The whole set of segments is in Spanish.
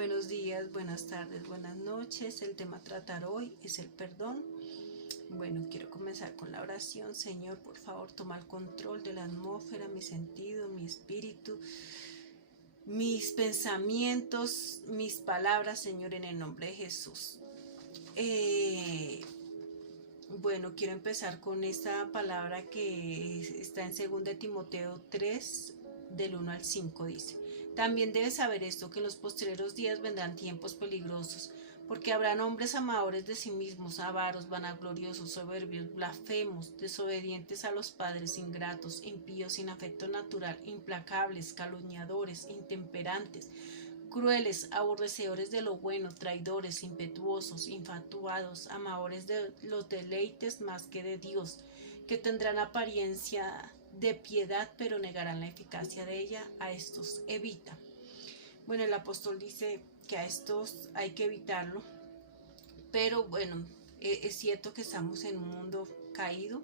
Buenos días, buenas tardes, buenas noches. El tema a tratar hoy es el perdón. Bueno, quiero comenzar con la oración. Señor, por favor, toma el control de la atmósfera, mi sentido, mi espíritu, mis pensamientos, mis palabras, Señor, en el nombre de Jesús. Bueno, quiero empezar con esta palabra que está en 2 Timoteo 3, del 1 al 5, dice: también debes saber esto, que en los postreros días vendrán tiempos peligrosos, porque habrán hombres amadores de sí mismos, avaros, vanagloriosos, soberbios, blasfemos, desobedientes a los padres, ingratos, impíos, sin afecto natural, implacables, calumniadores, intemperantes, crueles, aborrecedores de lo bueno, traidores, impetuosos, infatuados, amadores de los deleites más que de Dios, que tendrán apariencia de piedad, pero negarán la eficacia de ella. A estos evita. Bueno, el apóstol dice que a estos hay que evitarlo, pero bueno, es cierto que estamos en un mundo caído,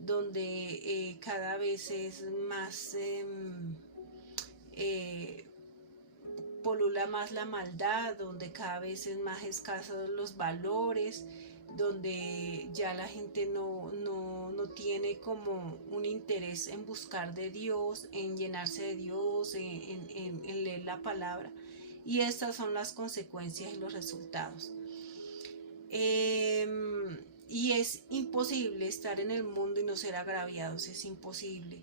donde cada vez es más polula más la maldad, donde cada vez es más escasos los valores, donde ya la gente no tiene como un interés en buscar de Dios, en llenarse de Dios, en leer la palabra. Y estas son las consecuencias y los resultados. Y es imposible estar en el mundo y no ser agraviados, es imposible.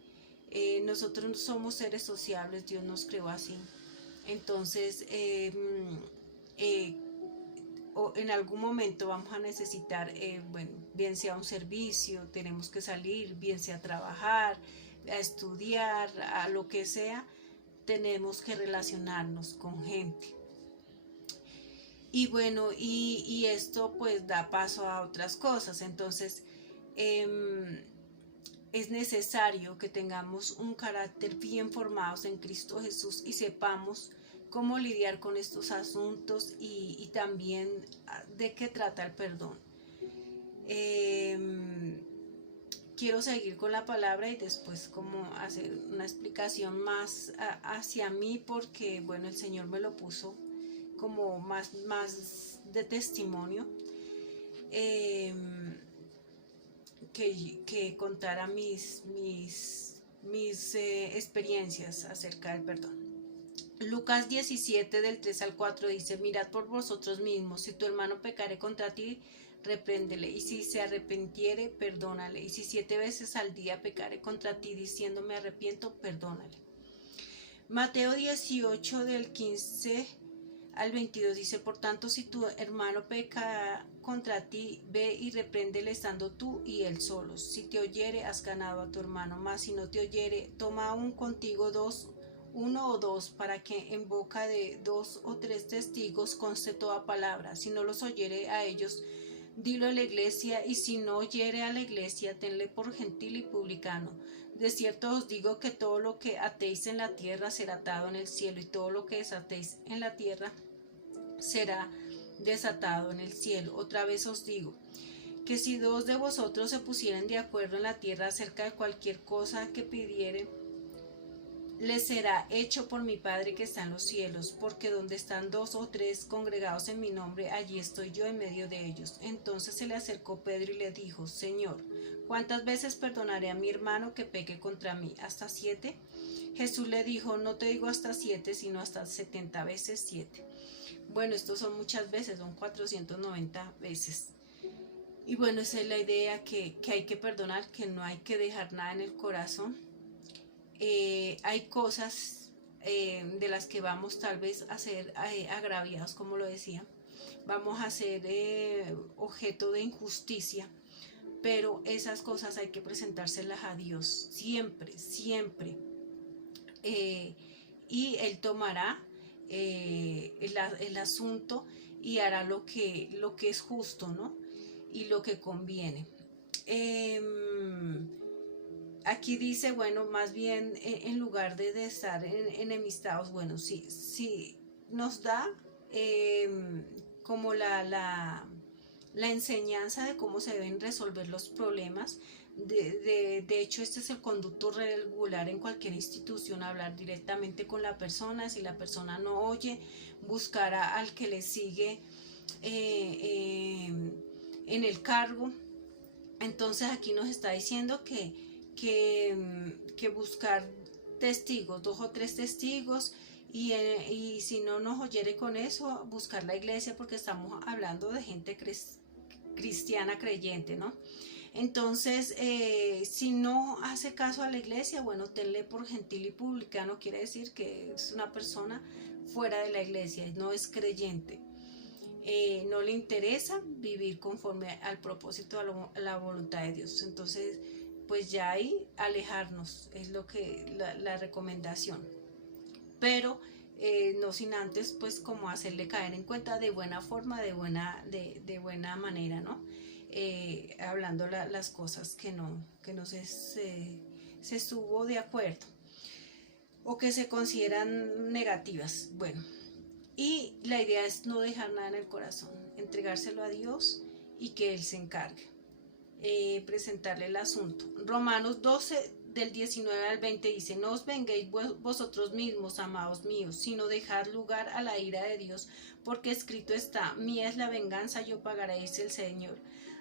Nosotros somos seres sociables, Dios nos creó así. Entonces, en algún momento vamos a necesitar, bueno, bien sea un servicio, tenemos que salir, bien sea a trabajar, a estudiar, a lo que sea, tenemos que relacionarnos con gente. Y bueno, y esto pues da paso a otras cosas. Entonces, es necesario que tengamos un carácter bien formados en Cristo Jesús y sepamos cómo lidiar con estos asuntos y también de qué trata el perdón. Quiero seguir con la palabra y después como hacer una explicación más hacia mí, porque bueno, el Señor me lo puso como más de testimonio. Que contara mis experiencias acerca del perdón. Lucas 17 del 3 al 4 dice: mirad por vosotros mismos, si tu hermano pecare contra ti, repréndele, y si se arrepintiere, perdónale, y si 7 veces al día pecare contra ti diciendo me arrepiento, perdónale. Mateo 18 del 15 al 22 dice: por tanto, si tu hermano peca contra ti, ve y repréndele estando tú y él solos. Si te oyere, has ganado a tu hermano. Mas si no te oyere, toma aún contigo uno o dos, para que en boca de 2 o 3 testigos conste toda palabra. Si no los oyere a ellos, dilo a la iglesia, y si no oyere a la iglesia, tenle por gentil y publicano. De cierto os digo que todo lo que atéis en la tierra será atado en el cielo, y todo lo que desatéis en la tierra será desatado en el cielo. Otra vez os digo, que si 2 de vosotros se pusieren de acuerdo en la tierra acerca de cualquier cosa que pidieren, les será hecho por mi Padre que está en los cielos, porque donde están 2 o 3 congregados en mi nombre, allí estoy yo en medio de ellos. Entonces se le acercó Pedro y le dijo: Señor, ¿cuántas veces perdonaré a mi hermano que peque contra mí? ¿Hasta 7? Jesús le dijo: no te digo hasta 7, sino hasta 70 veces 7. Bueno, estos son muchas veces, son 490 veces. Y bueno, esa es la idea, que hay que perdonar, que no hay que dejar nada en el corazón. Hay cosas de las que vamos tal vez a ser agraviados, como lo decía, vamos a ser objeto de injusticia, pero esas cosas hay que presentárselas a Dios siempre, siempre, y Él tomará el asunto y hará lo que es justo, ¿no? Y lo que conviene. Aquí dice, bueno, más bien en lugar de estar enemistados, bueno, sí nos da como la enseñanza de cómo se deben resolver los problemas, De hecho, este es el conducto regular en cualquier institución, hablar directamente con la persona. Si la persona no oye, buscar al que le sigue en el cargo. Entonces aquí nos está diciendo que buscar testigos, 2 o 3 testigos, y si no nos oyere con eso, buscar la iglesia, porque estamos hablando de gente cristiana creyente, ¿no? Entonces, si no hace caso a la iglesia, bueno, tenle por gentil y publicano, quiere decir que es una persona fuera de la iglesia, no es creyente. No le interesa vivir conforme al propósito, a la voluntad de Dios. Entonces, pues ya ahí alejarnos es lo que la recomendación. Pero no sin antes, pues como hacerle caer en cuenta de buena forma, de buena manera, ¿no? Hablando las cosas que no se estuvo de acuerdo o que se consideran negativas. Bueno, y la idea es no dejar nada en el corazón, entregárselo a Dios y que Él se encargue. Presentarle el asunto. Romanos 12 del 19 al 20 dice: no os venguéis vosotros mismos, amados míos, sino dejad lugar a la ira de Dios, porque escrito está: mía es la venganza, yo pagaré, dice el Señor.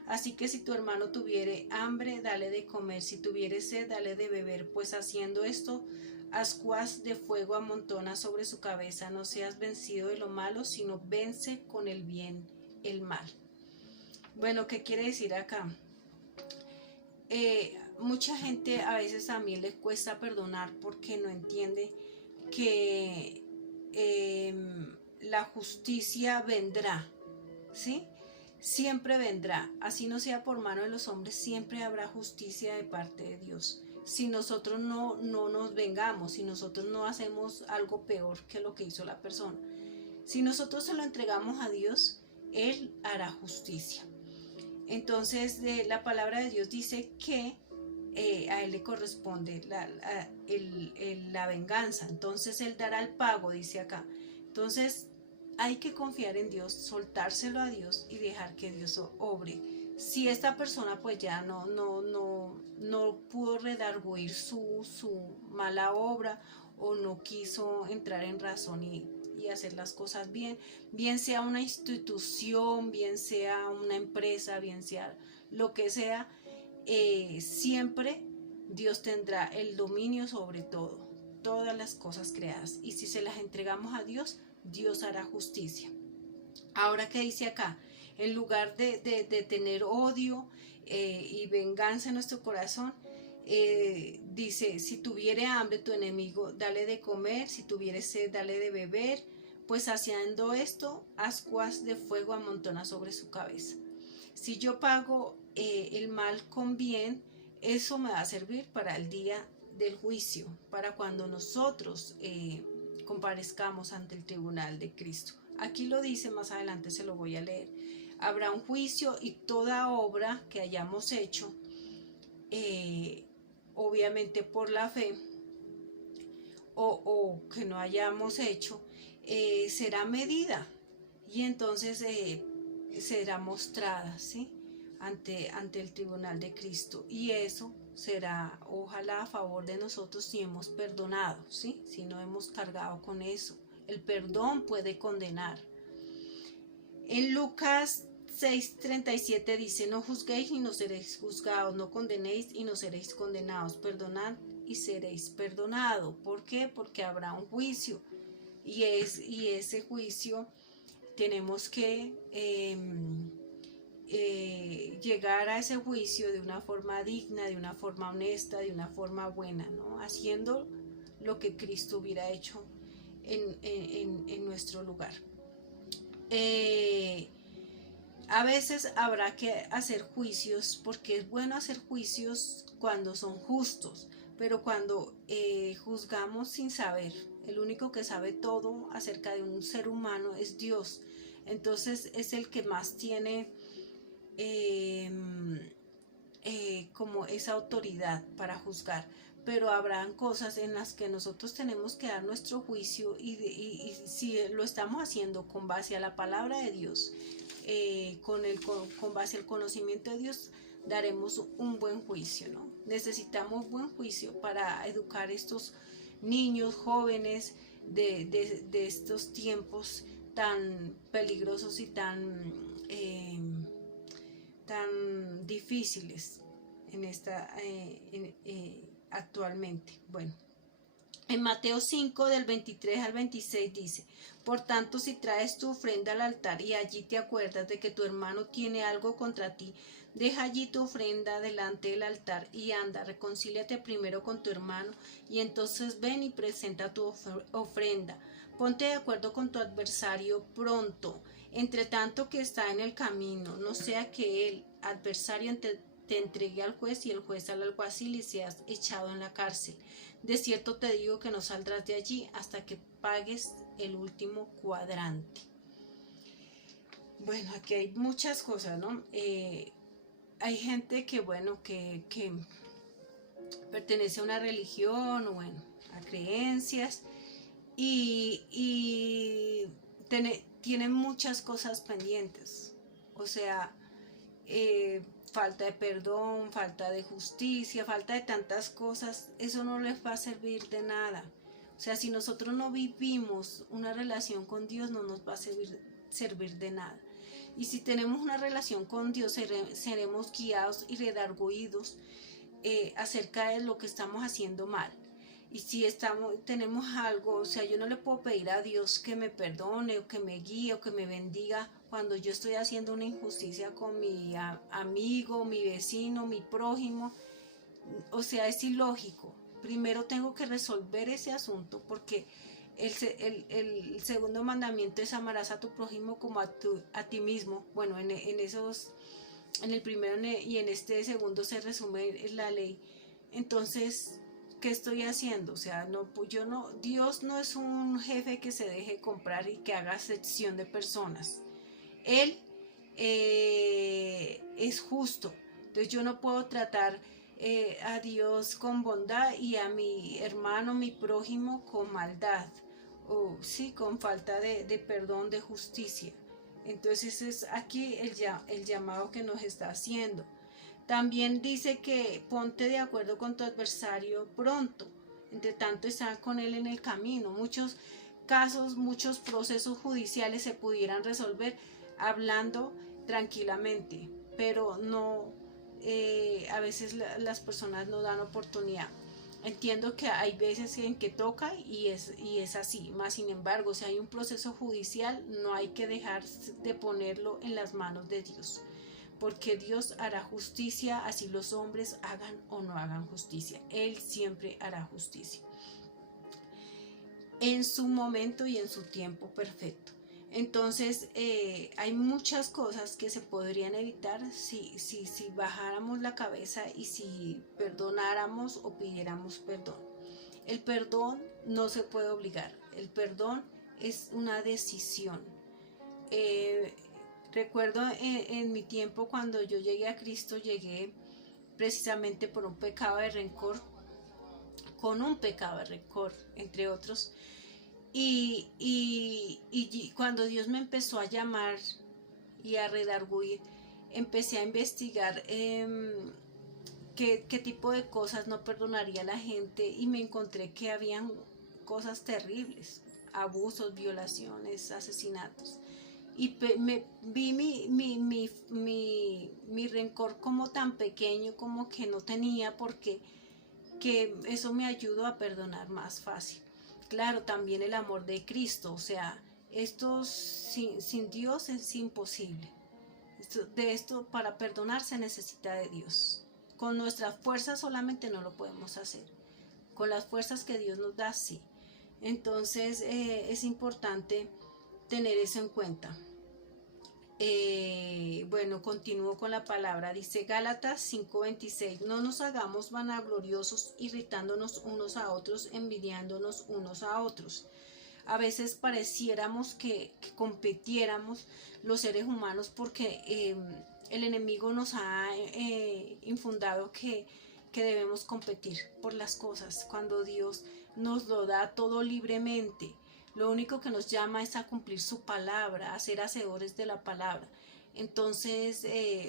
Así que si tu hermano tuviere hambre, dale de comer; si tuviere sed, dale de beber, pues haciendo esto, ascuas de fuego amontona sobre su cabeza. No seas vencido de lo malo, sino vence con el bien el mal. Bueno, ¿qué quiere decir acá? Mucha gente a veces a mí le cuesta perdonar porque no entiende que la justicia vendrá, ¿sí? Siempre vendrá, así no sea por mano de los hombres, siempre habrá justicia de parte de Dios. Si nosotros no nos vengamos, si nosotros no hacemos algo peor que lo que hizo la persona, si nosotros se lo entregamos a Dios, Él hará justicia. Entonces la palabra de Dios dice que a Él le corresponde la venganza, entonces Él dará el pago, dice acá. Entonces hay que confiar en Dios, soltárselo a Dios y dejar que Dios obre. Si esta persona pues ya no pudo redarguir su mala obra, o no quiso entrar en razón y hacer las cosas bien, bien sea una institución, bien sea una empresa, bien sea lo que sea, siempre Dios tendrá el dominio sobre todo, todas las cosas creadas, y si se las entregamos a Dios, Dios hará justicia. Ahora, ¿qué dice acá? En lugar de tener odio y venganza en nuestro corazón, dice: si tuviere hambre tu enemigo, dale de comer; si tuviere sed, dale de beber, pues haciendo esto, ascuas de fuego amontona sobre su cabeza. Si yo pago el mal con bien, eso me va a servir para el día del juicio, para cuando nosotros comparezcamos ante el tribunal de Cristo. Aquí lo dice, más adelante se lo voy a leer. Habrá un juicio, y toda obra que hayamos hecho, obviamente por la fe, o que no hayamos hecho, será medida, y entonces será mostrada, ¿sí? ante el tribunal de Cristo, y eso será ojalá a favor de nosotros si hemos perdonado, ¿sí? Si no hemos cargado con eso. El perdón puede condenar. En Lucas 6:37 dice: no juzguéis y no seréis juzgados, no condenéis y no seréis condenados, perdonad y seréis perdonados. ¿Por qué? Porque habrá un juicio, y ese juicio tenemos que llegar a ese juicio de una forma digna, de una forma honesta, de una forma buena, ¿no? Haciendo lo que Cristo hubiera hecho en nuestro lugar. A veces habrá que hacer juicios, porque es bueno hacer juicios cuando son justos, pero cuando juzgamos sin saber, el único que sabe todo acerca de un ser humano es Dios. Entonces es el que más tiene como esa autoridad para juzgar, pero habrán cosas en las que nosotros tenemos que dar nuestro juicio, y si lo estamos haciendo con base a la palabra de Dios, con base al conocimiento de Dios, daremos un buen juicio, ¿no? Necesitamos buen juicio para educar estos niños, jóvenes de estos tiempos tan peligrosos y tan difíciles actualmente. Bueno, en Mateo 5 del 23 al 26 dice: por tanto, si traes tu ofrenda al altar y allí te acuerdas de que tu hermano tiene algo contra ti, deja allí tu ofrenda delante del altar y anda, reconcíliate primero con tu hermano y entonces ven y presenta tu ofrenda. Ponte de acuerdo con tu adversario pronto, entre tanto que está en el camino, no sea que el adversario te entregue al juez y el juez al alguacil y seas echado en la cárcel. De cierto te digo que no saldrás de allí hasta que pagues el último cuadrante. Bueno, aquí hay muchas cosas, ¿no? Hay gente que, bueno, que pertenece a una religión, o bueno, a creencias, y tienen muchas cosas pendientes. O sea, falta de perdón, falta de justicia, falta de tantas cosas. Eso no les va a servir de nada. O sea, si nosotros no vivimos una relación con Dios, no nos va a servir de nada. Y si tenemos una relación con Dios, seremos guiados y redarguidos acerca de lo que estamos haciendo mal. Y si tenemos algo, o sea, yo no le puedo pedir a Dios que me perdone o que me guíe o que me bendiga cuando yo estoy haciendo una injusticia con mi amigo, mi vecino, mi prójimo. O sea, es ilógico. Primero tengo que resolver ese asunto, porque el segundo mandamiento es: amarás a tu prójimo como a ti mismo. Bueno, en el primero y en este segundo se resume la ley. Entonces, ¿qué estoy haciendo? O sea, Dios no es un jefe que se deje comprar y que haga acepción de personas. Él es justo. Entonces yo no puedo tratar a Dios con bondad y a mi hermano, mi prójimo, con maldad, o sí, con falta de perdón, de justicia. Entonces es aquí el llamado que nos está haciendo. También dice que ponte de acuerdo con tu adversario pronto, entre tanto está con él en el camino. Muchos casos, muchos procesos judiciales se pudieran resolver hablando tranquilamente, pero no, a veces las personas no dan oportunidad. Entiendo que hay veces en que toca y es así, más sin embargo, si hay un proceso judicial, no hay que dejar de ponerlo en las manos de Dios, porque Dios hará justicia, así los hombres hagan o no hagan justicia. Él siempre hará justicia en su momento y en su tiempo perfecto. Entonces hay muchas cosas que se podrían evitar si bajáramos la cabeza y si perdonáramos o pidiéramos perdón. El perdón no se puede obligar, el perdón es una decisión. Recuerdo en mi tiempo, cuando yo llegué a Cristo, llegué precisamente por un pecado de rencor, con un pecado de rencor, entre otros. Y cuando Dios me empezó a llamar y a redarguir, empecé a investigar qué tipo de cosas no perdonaría a la gente, y me encontré que habían cosas terribles: abusos, violaciones, asesinatos. Y vi mi rencor como tan pequeño, como que no tenía por qué, que eso me ayudó a perdonar más fácil. Claro, también el amor de Cristo, o sea, esto sin Dios es imposible. Esto para perdonar se necesita de Dios. Con nuestras fuerzas solamente no lo podemos hacer. Con las fuerzas que Dios nos da, sí. Entonces es importante tener eso en cuenta. Bueno, continúo con la palabra. Dice Gálatas 5:26: no nos hagamos vanagloriosos, irritándonos unos a otros, envidiándonos unos a otros. A veces pareciéramos que compitiéramos los seres humanos, porque el enemigo nos ha infundado que debemos competir por las cosas, cuando Dios nos lo da todo libremente. Lo único que nos llama es a cumplir su palabra, a ser hacedores de la palabra. Entonces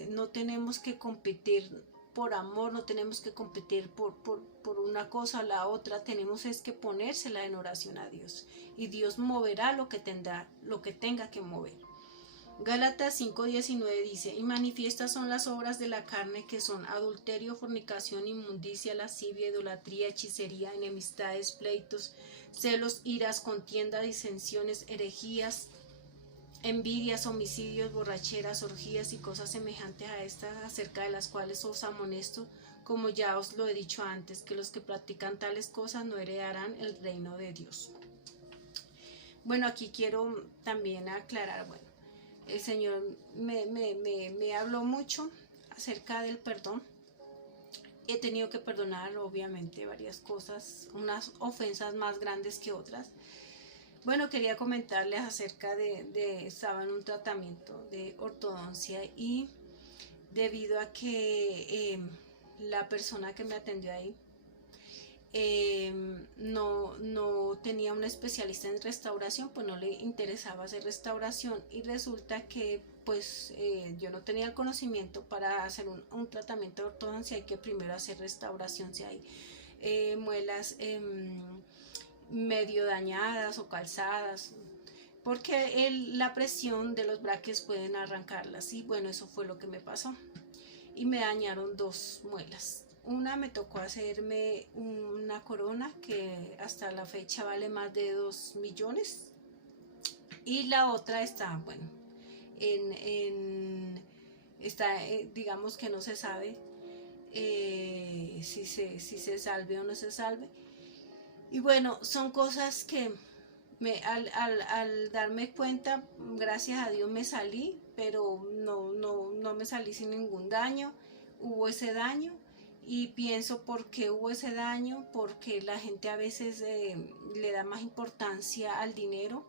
no tenemos que competir por amor, no tenemos que competir por una cosa o la otra, tenemos es que ponérsela en oración a Dios y Dios moverá lo que tenga que mover. Gálatas 5:19 dice, y manifiestas son las obras de la carne, que son adulterio, fornicación, inmundicia, lascivia, idolatría, hechicería, enemistades, pleitos, celos, iras, contienda, disensiones, herejías, envidias, homicidios, borracheras, orgías y cosas semejantes a estas, acerca de las cuales os amonesto, como ya os lo he dicho antes, que los que practican tales cosas no heredarán el reino de Dios. Bueno, aquí quiero también aclarar, bueno, el Señor me habló mucho acerca del perdón. He tenido que perdonar, obviamente, varias cosas, unas ofensas más grandes que otras. Bueno, quería comentarles acerca estaba en un tratamiento de ortodoncia y debido a que la persona que me atendió ahí no tenía un especialista en restauración, pues no le interesaba hacer restauración y resulta que pues yo no tenía el conocimiento para hacer un tratamiento de ortodoncia, hay que primero hacer restauración si hay muelas medio dañadas o calzadas, porque la presión de los braques pueden arrancarlas y bueno, eso fue lo que me pasó y me dañaron 2 muelas. Una me tocó hacerme una corona que hasta la fecha vale más de 2 millones y la otra está, bueno, está, digamos que no se sabe si se salve o no se salve. Y bueno, son cosas que al darme cuenta, gracias a Dios me salí, pero no me salí sin ningún daño. Hubo ese daño y pienso por qué hubo ese daño, porque la gente a veces le da más importancia al dinero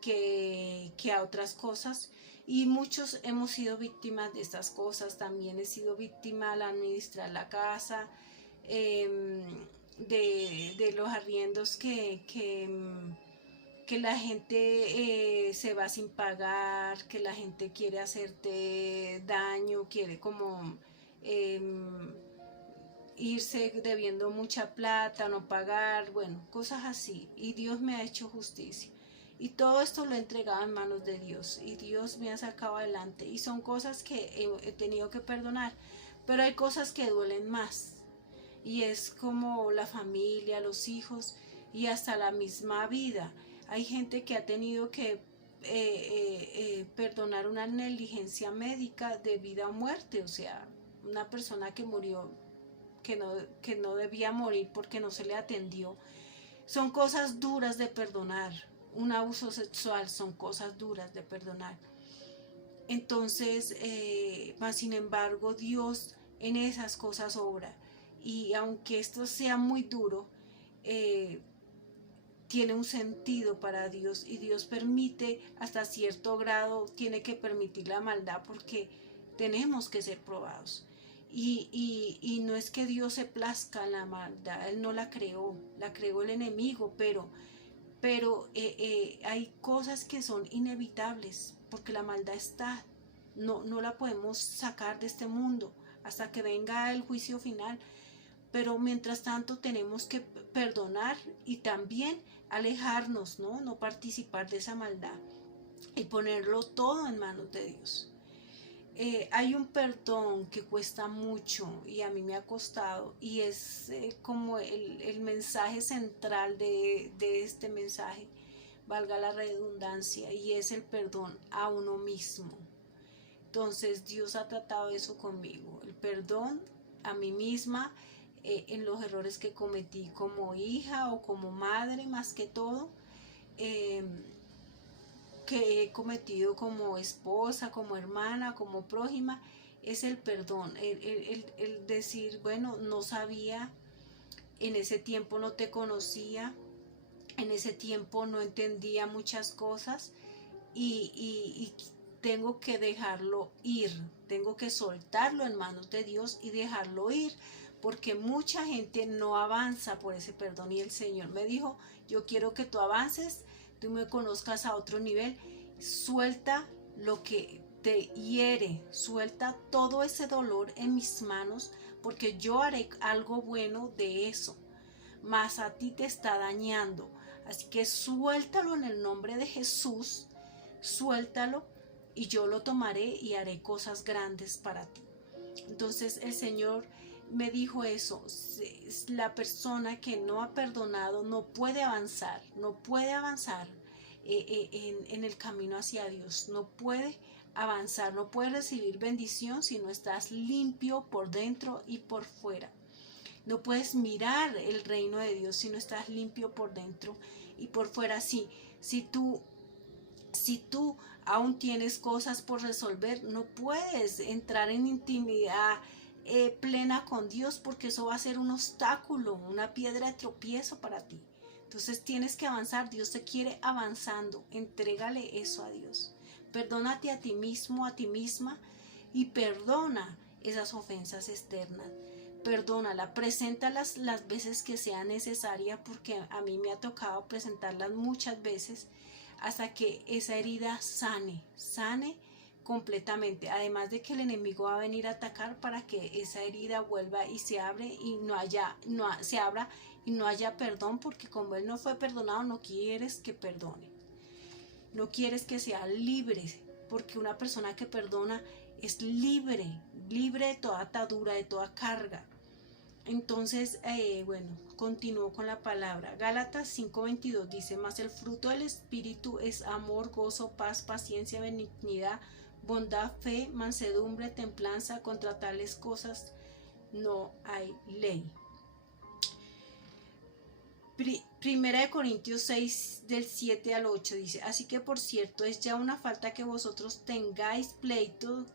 que a otras cosas y muchos hemos sido víctimas de estas cosas. También he sido víctima al administrar la casa, de los arriendos que la gente se va sin pagar, que la gente quiere hacerte daño, quiere como irse debiendo mucha plata, no pagar, bueno, cosas así. Y Dios me ha hecho justicia. Y todo esto lo he entregado en manos de Dios y Dios me ha sacado adelante. Y son cosas que he tenido que perdonar, pero hay cosas que duelen más. Y es como la familia, los hijos y hasta la misma vida. Hay gente que ha tenido que perdonar una negligencia médica de vida o muerte, o sea, una persona que murió, que no debía morir porque no se le atendió. Son cosas duras de perdonar. Un abuso sexual son cosas duras de perdonar. Entonces, más sin embargo, Dios en esas cosas obra. Y aunque esto sea muy duro, tiene un sentido para Dios y Dios permite hasta cierto grado, tiene que permitir la maldad porque tenemos que ser probados. Y no es que Dios se plazca en la maldad, Él no la creó el enemigo, pero hay cosas que son inevitables porque la maldad está, no la podemos sacar de este mundo hasta que venga el juicio final. Pero mientras tanto tenemos que perdonar y también alejarnos, no participar de esa maldad y ponerlo todo en manos de Dios. Hay un perdón que cuesta mucho y a mí me ha costado y es como el mensaje central de este mensaje, valga la redundancia, y es el perdón a uno mismo. Entonces Dios ha tratado eso conmigo, el perdón a mí misma, en los errores que cometí como hija o como madre más que todo, que he cometido como esposa, como hermana, como prójima, es el perdón, el decir, bueno, no sabía, en ese tiempo no te conocía, en ese tiempo no entendía muchas cosas y tengo que dejarlo ir, tengo que soltarlo en manos de Dios y dejarlo ir, porque mucha gente no avanza por ese perdón y el Señor me dijo, yo quiero que tú avances, tú me conozcas a otro nivel, suelta lo que te hiere, suelta todo ese dolor en mis manos, porque yo haré algo bueno de eso, mas a ti te está dañando. Así que suéltalo en el nombre de Jesús, suéltalo y yo lo tomaré y haré cosas grandes para ti. Entonces el Señor me dijo eso, la persona que no ha perdonado no puede avanzar, en el camino hacia Dios, no puede avanzar, no puede recibir bendición si no estás limpio por dentro y por fuera. No puedes mirar el reino de Dios si no estás limpio por dentro y por fuera. Sí, si tú aún tienes cosas por resolver, no puedes entrar en intimidad plena con Dios, porque eso va a ser un obstáculo, una piedra de tropiezo para ti. Entonces tienes que avanzar. Dios te quiere avanzando. Entrégale eso a Dios. Perdónate a ti mismo, a ti misma, y perdona esas ofensas externas. Perdónala, preséntalas las veces que sea necesaria, porque a mí me ha tocado presentarlas muchas veces hasta que esa herida sane completamente. Además de que el enemigo va a venir a atacar para que esa herida vuelva y se abra y no haya perdón, porque como él no fue perdonado, no quieres que perdone, no quieres que sea libre, porque una persona que perdona es libre de toda atadura, de toda carga. Entonces, continúo con la palabra. Gálatas 5:22 dice: mas el fruto del Espíritu es amor, gozo, paz, paciencia, benignidad, bondad, fe, mansedumbre, templanza. Contra tales cosas no hay ley. Primera de Corintios 6 del 7 al 8 dice: así que por cierto es ya una falta que vosotros tengáis pleitos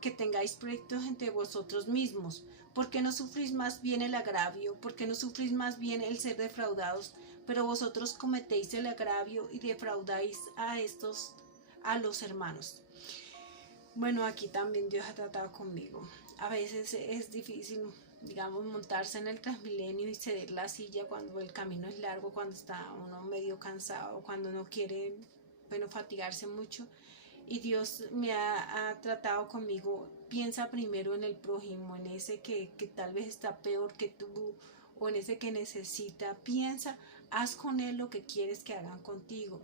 entre vosotros mismos. ¿Por qué no sufrís más bien el agravio? ¿Por qué no sufrís más bien el ser defraudados? Pero vosotros cometéis el agravio y defraudáis a los hermanos. Bueno, aquí también Dios ha tratado conmigo. A veces es difícil, digamos, montarse en el Transmilenio y ceder la silla cuando el camino es largo, cuando está uno medio cansado, cuando no quiere, fatigarse mucho. Y Dios me ha tratado conmigo: piensa primero en el prójimo, en ese que tal vez está peor que tú, o en ese que necesita. Piensa, haz con él lo que quieres que hagan contigo.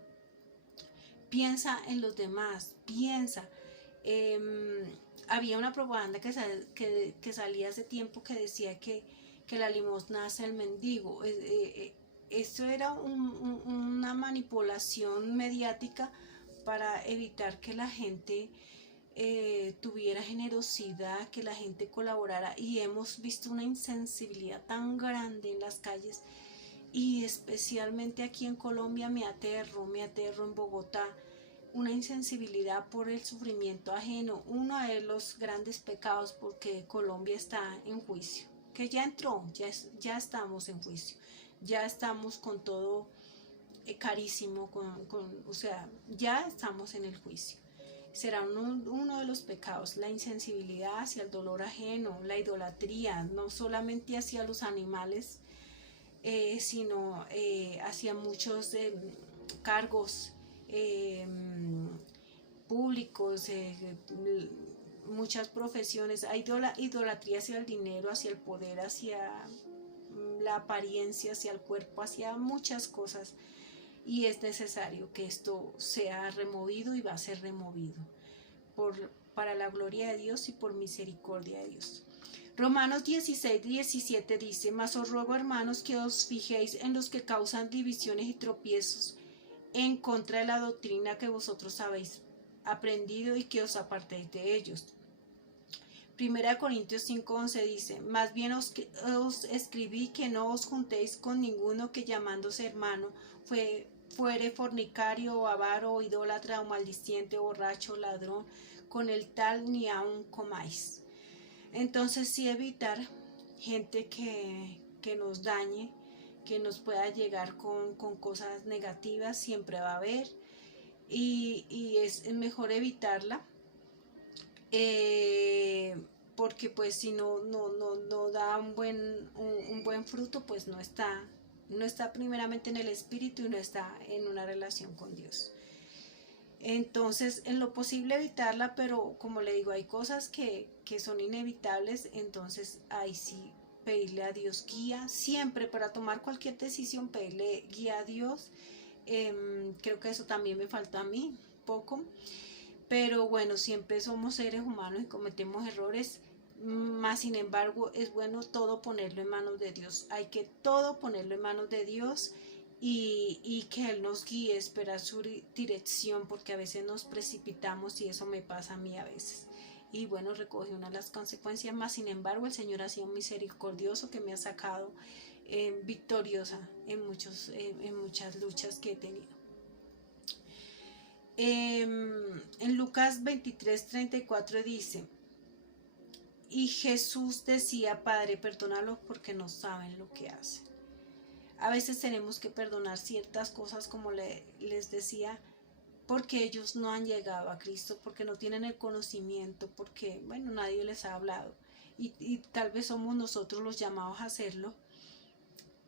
Piensa en los demás, piensa. Había una propaganda que salía hace tiempo que decía que la limosna hace el mendigo. Esto era una manipulación mediática para evitar que la gente tuviera generosidad, que la gente colaborara, y hemos visto una insensibilidad tan grande en las calles, y especialmente aquí en Colombia. Me aterro en Bogotá, una insensibilidad por el sufrimiento ajeno, uno de los grandes pecados, porque Colombia está en juicio, que ya entró, ya estamos en juicio, ya estamos con todo carísimo, o sea, ya estamos en el juicio. Será uno de los pecados, la insensibilidad hacia el dolor ajeno, la idolatría, no solamente hacia los animales, sino hacia muchos cargos públicos, muchas profesiones. Hay idolatría hacia el dinero, hacia el poder, hacia la apariencia, hacia el cuerpo, hacia muchas cosas, y es necesario que esto sea removido, y va a ser removido para la gloria de Dios y por misericordia de Dios. Romanos 16:17 dice: mas os ruego, hermanos, que os fijéis en los que causan divisiones y tropiezos en contra de la doctrina que vosotros habéis aprendido, y que os apartéis de ellos. Primera de Corintios 5:11 dice: más bien os escribí que no os juntéis con ninguno que, llamándose hermano, fuere fornicario, o avaro, o idólatra, o maldiciente, o borracho, o ladrón. Con el tal ni aun comáis. Entonces, sí, evitar gente que nos dañe, que nos pueda llegar con cosas negativas, siempre va a haber, y es mejor evitarla, porque pues si no da un buen fruto, pues no está primeramente en el espíritu, y no está en una relación con Dios. Entonces, en lo posible evitarla, pero como le digo, hay cosas que son inevitables, entonces ahí sí pedirle a Dios guía, siempre para tomar cualquier decisión, pedirle guía a Dios. Creo que eso también me falta a mí, poco, pero bueno, siempre somos seres humanos y cometemos errores, más sin embargo es bueno todo ponerlo en manos de Dios, hay que todo ponerlo en manos de Dios y que Él nos guíe, esperar su dirección, porque a veces nos precipitamos y eso me pasa a mí a veces. Y bueno, recoge una de las consecuencias, más sin embargo el Señor ha sido misericordioso que me ha sacado victoriosa en muchas luchas que he tenido. En Lucas 23:34 dice, y Jesús decía, Padre, perdónalos porque no saben lo que hacen. A veces tenemos que perdonar ciertas cosas, como les decía, porque ellos no han llegado a Cristo, porque no tienen el conocimiento, porque, bueno, nadie les ha hablado. Y tal vez somos nosotros los llamados a hacerlo.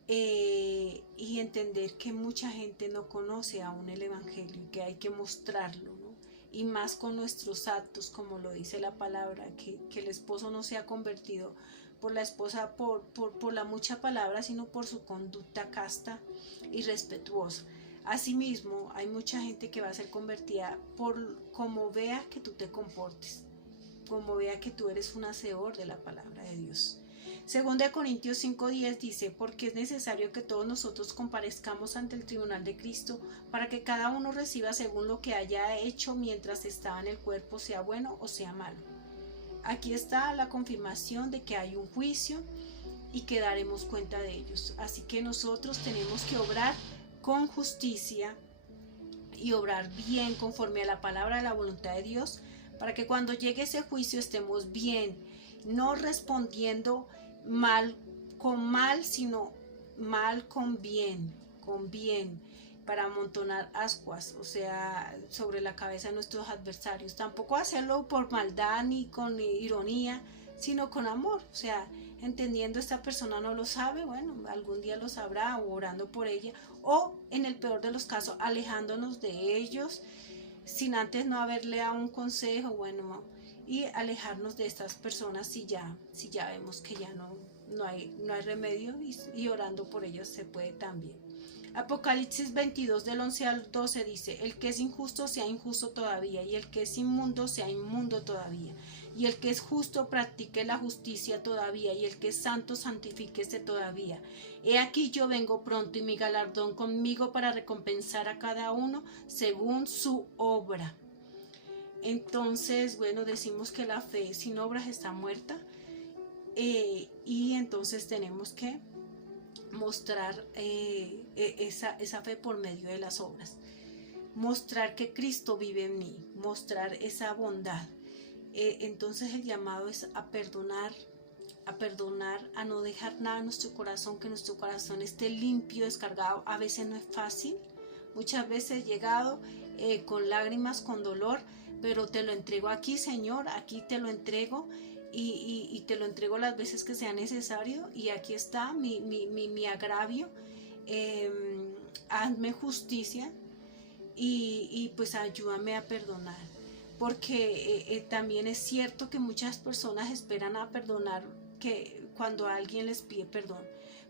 Y entender que mucha gente no conoce aún el Evangelio y que hay que mostrarlo, ¿no? Y más con nuestros actos, como lo dice la palabra, que el esposo no se ha convertido por la esposa por la mucha palabra, sino por su conducta casta y respetuosa. Asimismo, hay mucha gente que va a ser convertida por como vea que tú te comportes, como vea que tú eres un hacedor de la palabra de Dios. Segunda de Corintios 5:10 dice, porque es necesario que todos nosotros comparezcamos ante el tribunal de Cristo, para que cada uno reciba según lo que haya hecho mientras estaba en el cuerpo, sea bueno o sea malo. Aquí está la confirmación de que hay un juicio y que daremos cuenta de ellos. Así que nosotros tenemos que obrar con justicia y obrar bien conforme a la palabra de la voluntad de Dios, para que cuando llegue ese juicio estemos bien, no respondiendo mal con mal, sino mal con bien, para amontonar ascuas, o sea, sobre la cabeza de nuestros adversarios. Tampoco hacerlo por maldad ni con ironía, sino con amor, o sea, entendiendo esta persona no lo sabe, bueno, algún día lo sabrá, o orando por ella, o en el peor de los casos, alejándonos de ellos, sin antes no haberle dado un consejo, bueno, y alejarnos de estas personas si ya vemos que ya no hay remedio, y orando por ellas se puede también. Apocalipsis 22 del 11 al 12 dice, el que es injusto sea injusto todavía, y el que es inmundo sea inmundo todavía, y el que es justo practique la justicia todavía, y el que es santo santifíquese todavía. He aquí yo vengo pronto, y mi galardón conmigo para recompensar a cada uno según su obra. Entonces, bueno, decimos que la fe sin obras está muerta, y entonces tenemos que mostrar esa fe por medio de las obras, mostrar que Cristo vive en mí, mostrar esa bondad. Entonces el llamado es a perdonar, a no dejar nada en nuestro corazón, que nuestro corazón esté limpio, descargado. A veces no es fácil, muchas veces he llegado con lágrimas, con dolor, pero te lo entrego aquí, Señor, aquí te lo entrego, y te lo entrego las veces que sea necesario, y aquí está mi agravio, hazme justicia, y pues ayúdame a perdonar, porque también es cierto que muchas personas esperan a perdonar que cuando alguien les pide perdón,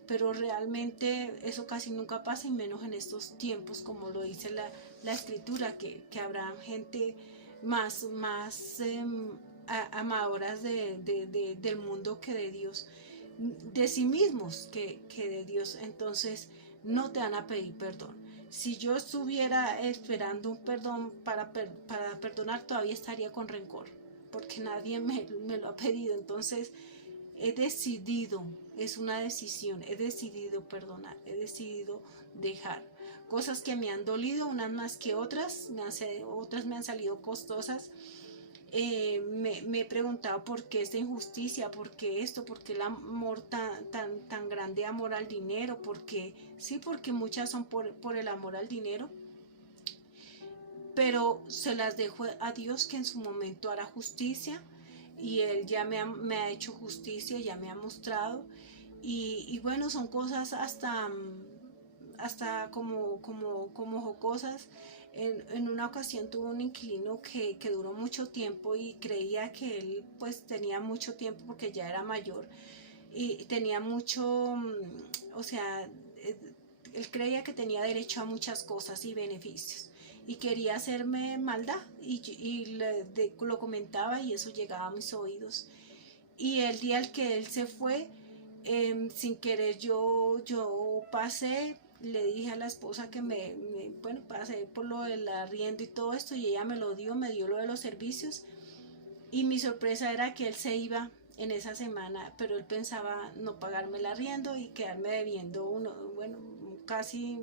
pero realmente eso casi nunca pasa, y menos en estos tiempos, como lo dice la escritura, que habrá gente más amadoras del mundo que de Dios, de sí mismos que de Dios. Entonces no te van a pedir perdón. Si yo estuviera esperando un perdón para perdonar, todavía estaría con rencor, porque nadie me lo ha pedido. Entonces he decidido, es una decisión, he decidido perdonar, he decidido dejar cosas que me han dolido, unas más que otras, otras me han salido costosas. Me he preguntado por qué esta injusticia, por qué esto, por qué el amor tan grande, amor al dinero, porque sí, porque muchas son por el amor al dinero, pero se las dejo a Dios, que en su momento hará justicia, y Él ya me ha hecho justicia, ya me ha mostrado, y bueno, son cosas hasta como jocosas. En una ocasión tuve un inquilino que duró mucho tiempo y creía que él pues tenía mucho tiempo porque ya era mayor y tenía mucho, o sea, él creía que tenía derecho a muchas cosas y beneficios y quería hacerme maldad lo comentaba y eso llegaba a mis oídos. Y el día al que él se fue, sin querer yo pasé, le dije a la esposa que bueno, pasé por lo del arriendo y todo esto y ella me dio lo de los servicios y mi sorpresa era que él se iba en esa semana, pero él pensaba no pagarme el arriendo y quedarme debiendo bueno, casi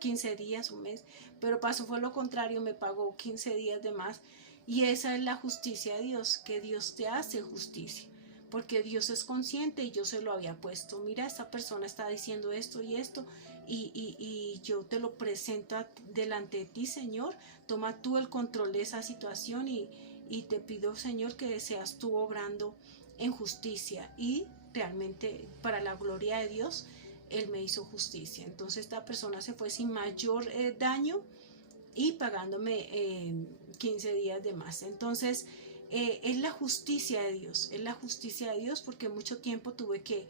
15 días, un mes, pero pasó fue lo contrario, me pagó 15 días de más y esa es la justicia de Dios, que Dios te hace justicia, porque Dios es consciente y yo se lo había puesto, mira, esta persona está diciendo esto y esto y yo te lo presento delante de ti, Señor, toma tú el control de esa situación y te pido, Señor, que seas tú obrando en justicia y realmente para la gloria de Dios él me hizo justicia. Entonces esta persona se fue sin mayor daño y pagándome 15 días de más. Entonces es la justicia de Dios, es la justicia de Dios porque mucho tiempo tuve que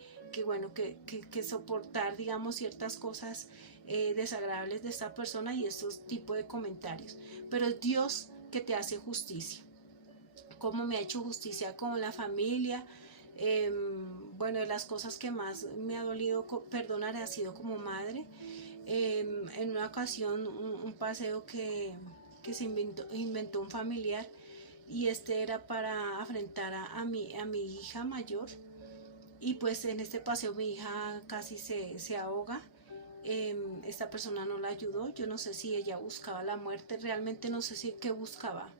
soportar, digamos, ciertas cosas desagradables de esta persona y estos tipos de comentarios. Pero es Dios que te hace justicia. Cómo me ha hecho justicia con la familia. Bueno, de las cosas que más me ha dolido perdonar ha sido como madre. En una ocasión un paseo que se inventó un familiar y este era para afrentar a mi hija mayor y pues en este paseo mi hija casi se ahoga. Esta persona no la ayudó, yo no sé si ella buscaba la muerte, realmente no sé si qué buscaba.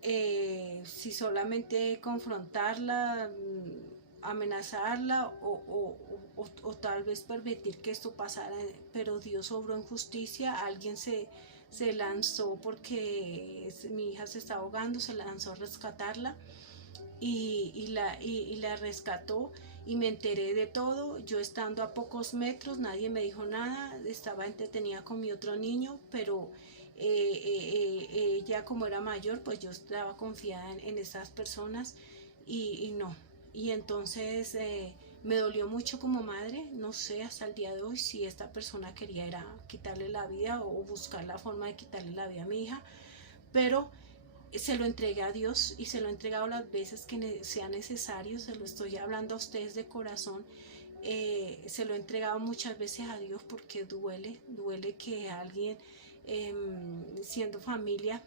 Si solamente confrontarla, amenazarla o tal vez permitir que esto pasara, pero Dios obró en justicia, alguien se lanzó porque mi hija se estaba ahogando, se lanzó a rescatarla y la rescató y me enteré de todo, yo estando a pocos metros, nadie me dijo nada, estaba entretenida con mi otro niño, pero ella como era mayor, pues yo estaba confiada en estas personas y no. Y entonces me dolió mucho como madre, no sé hasta el día de hoy si esta persona quería era quitarle la vida o buscar la forma de quitarle la vida a mi hija, pero se lo entregué a Dios y se lo he entregado las veces que sea necesario, se lo estoy hablando a ustedes de corazón. Se lo he entregado muchas veces a Dios porque duele que alguien siendo familia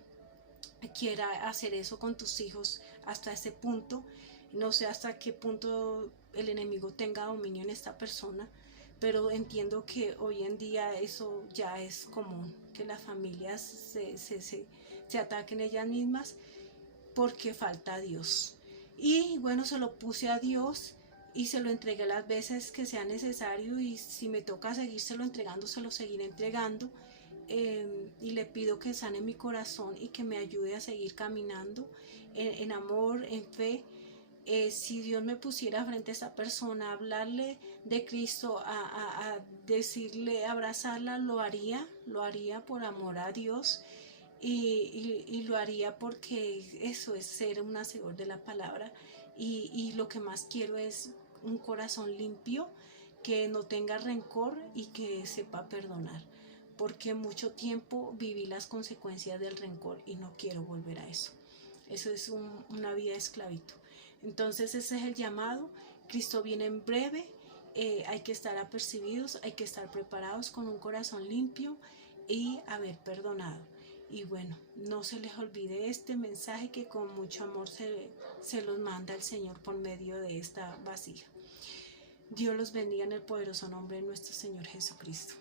quiera hacer eso con tus hijos hasta ese punto. No sé hasta qué punto el enemigo tenga dominio en esta persona, pero entiendo que hoy en día eso ya es común, que las familias se ataquen ellas mismas porque falta a Dios. Y bueno, se lo puse a Dios y se lo entregué las veces que sea necesario y si me toca seguírselo entregando, se lo seguiré entregando. Y le pido que sane mi corazón y que me ayude a seguir caminando en amor, en fe. Si Dios me pusiera frente a esta persona, a hablarle de Cristo, a decirle, abrazarla, lo haría por amor a Dios y lo haría porque eso es ser un hacedor de la palabra y lo que más quiero es un corazón limpio, que no tenga rencor y que sepa perdonar, porque mucho tiempo viví las consecuencias del rencor y no quiero volver a eso. Eso es una vida de esclavito. Entonces ese es el llamado. Cristo viene en breve. Hay que estar apercibidos, hay que estar preparados con un corazón limpio y haber perdonado. Y bueno, no se les olvide este mensaje que con mucho amor se los manda el Señor por medio de esta vasija. Dios los bendiga en el poderoso nombre de nuestro Señor Jesucristo.